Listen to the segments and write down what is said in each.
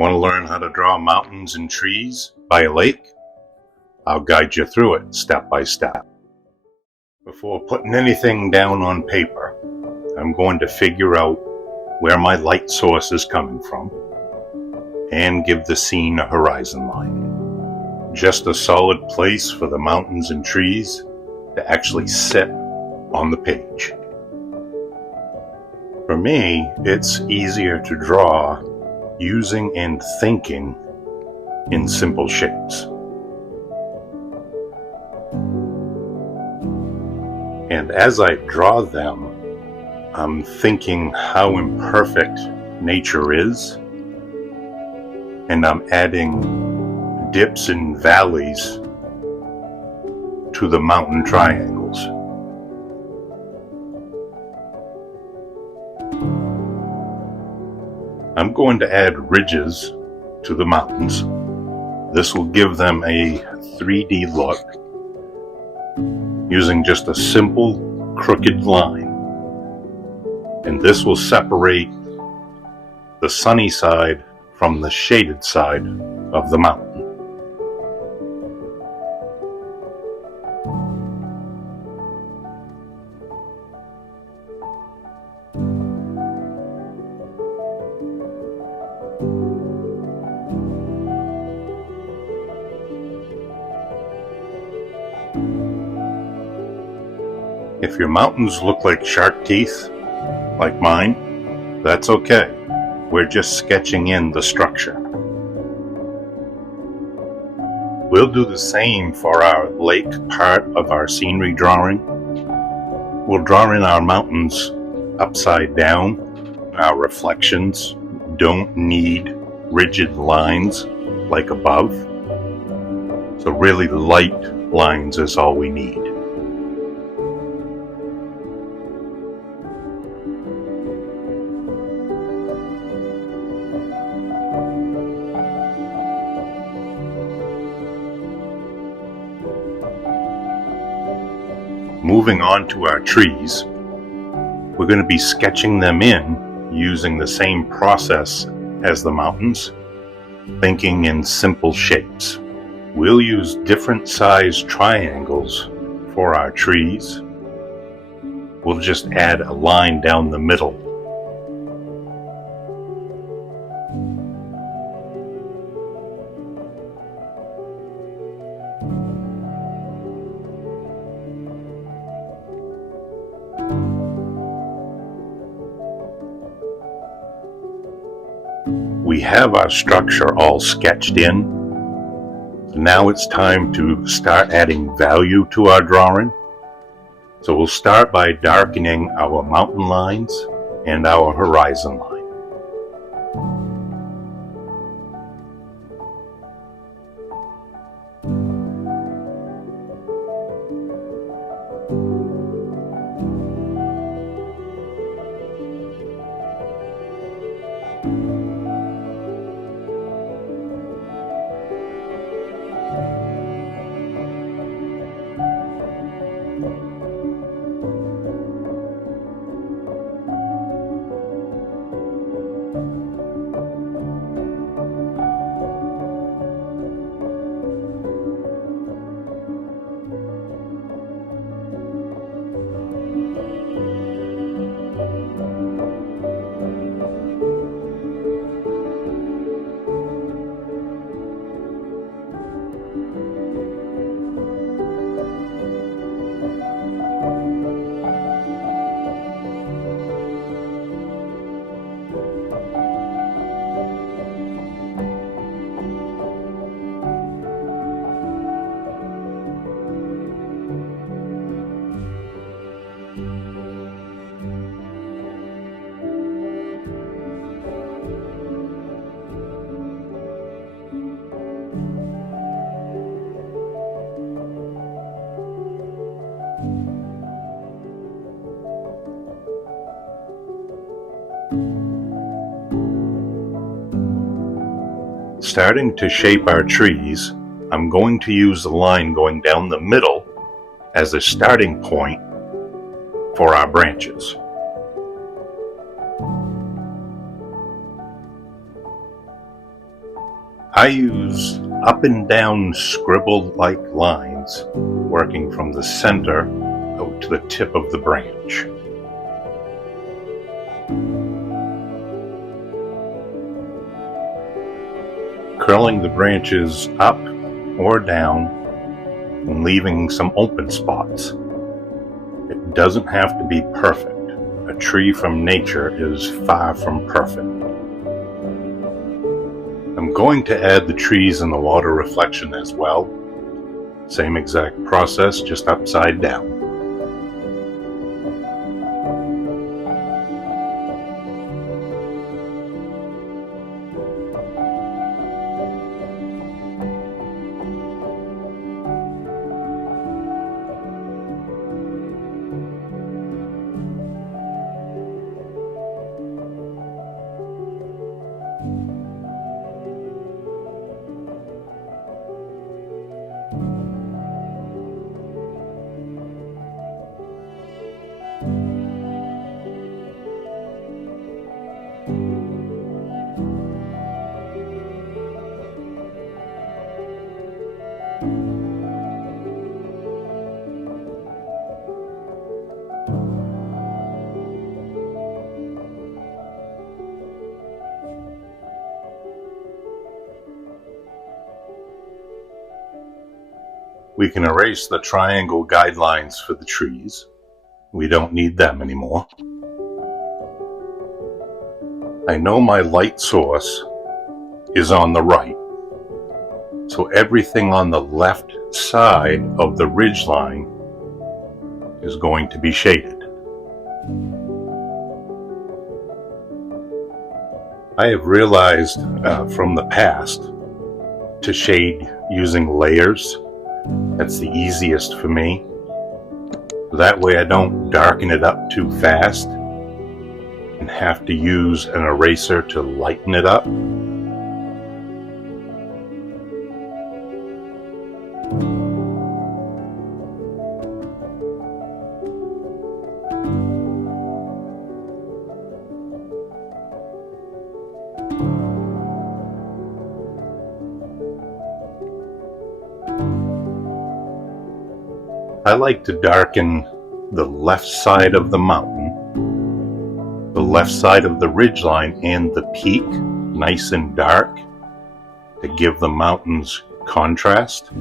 Want to learn how to draw mountains and trees by a lake? I'll guide you through it step by step. Before putting anything down on paper, I'm going to figure out where my light source is coming from and give the scene a horizon line. Just a solid place for the mountains and trees to actually sit on the page. For me, it's easier to draw using and thinking in simple shapes. And as I draw them, I'm thinking how imperfect nature is, and I'm adding dips and valleys to the mountain triangles. I'm going to add ridges to the mountains. This will give them a 3D look using just a simple crooked line. And this will separate the sunny side from the shaded side of the mountain. If your mountains look like shark teeth, like mine, that's okay. We're just sketching in the structure. We'll do the same for our lake part of our scenery drawing. We'll draw in our mountains upside down. Our reflections don't need rigid lines like above. So really light lines is all we need. Moving on to our trees, we're going to be sketching them in using the same process as the mountains, thinking in simple shapes. We'll use different sized triangles for our trees. We'll just add a line down the middle. We have our structure all sketched in. Now it's time to start adding value to our drawing. So we'll start by darkening our mountain lines and our horizon line. Starting to shape our trees, I'm going to use the line going down the middle as a starting point for our branches. I use up and down scribble-like lines working from the center out to the tip of the branch. Curling the branches up or down and leaving some open spots. It doesn't have to be perfect. A tree from nature is far from perfect. I'm going to add the trees and the water reflection as well. Same exact process, just upside down. We can erase the triangle guidelines for the trees. We don't need them anymore. I know my light source is on the right, so everything on the left side of the ridge line is going to be shaded. I have realized from the past to shade using layers. That's the easiest for me. That way I don't darken it up too fast and have to use an eraser to lighten it up. I like to darken the left side of the mountain, the left side of the ridgeline and the peak nice and dark to give the mountains contrast.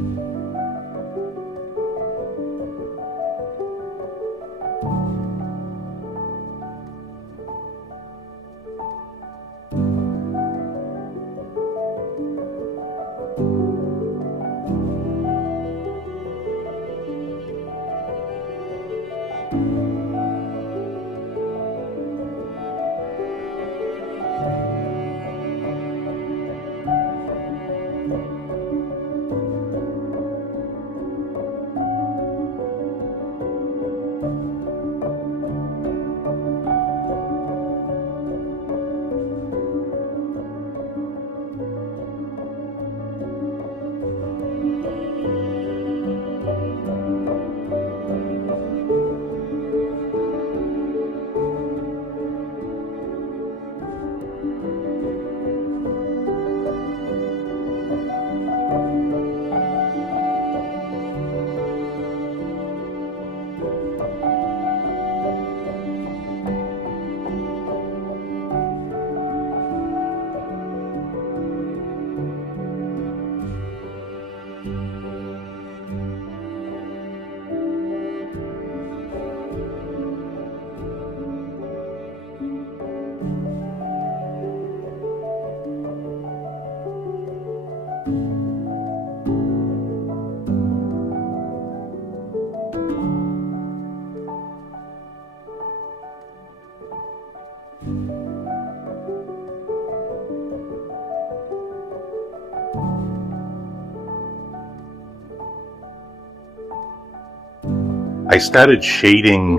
I started shading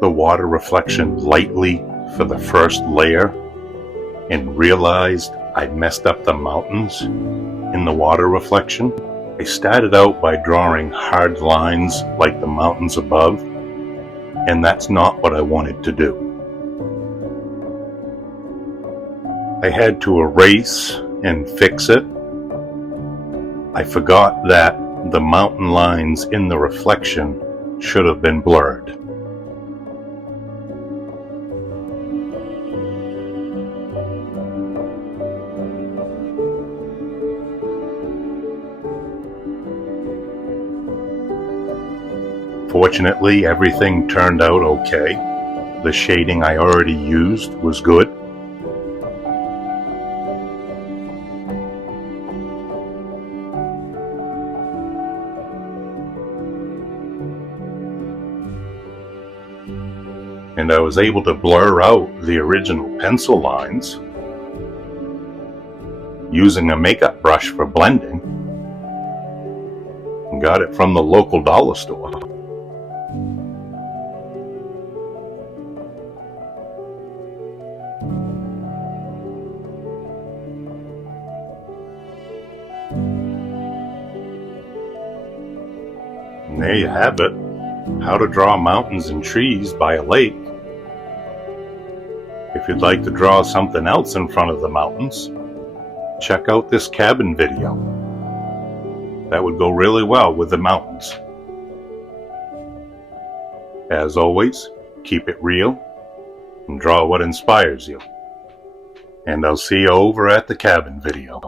the water reflection lightly for the first layer and realized I messed up the mountains in the water reflection. I started out by drawing hard lines like the mountains above, and that's not what I wanted to do. I had to erase and fix it I forgot that the mountain lines in the reflection should have been blurred. Fortunately, everything turned out okay. The shading I already used was good. And I was able to blur out the original pencil lines using a makeup brush for blending, and got it from the local dollar store. And there you have it, how to draw mountains and trees by a lake. If you'd like to draw something else in front of the mountains, check out this cabin video. That would go really well with the mountains. As always, keep it real and draw what inspires you. And I'll see you over at the cabin video.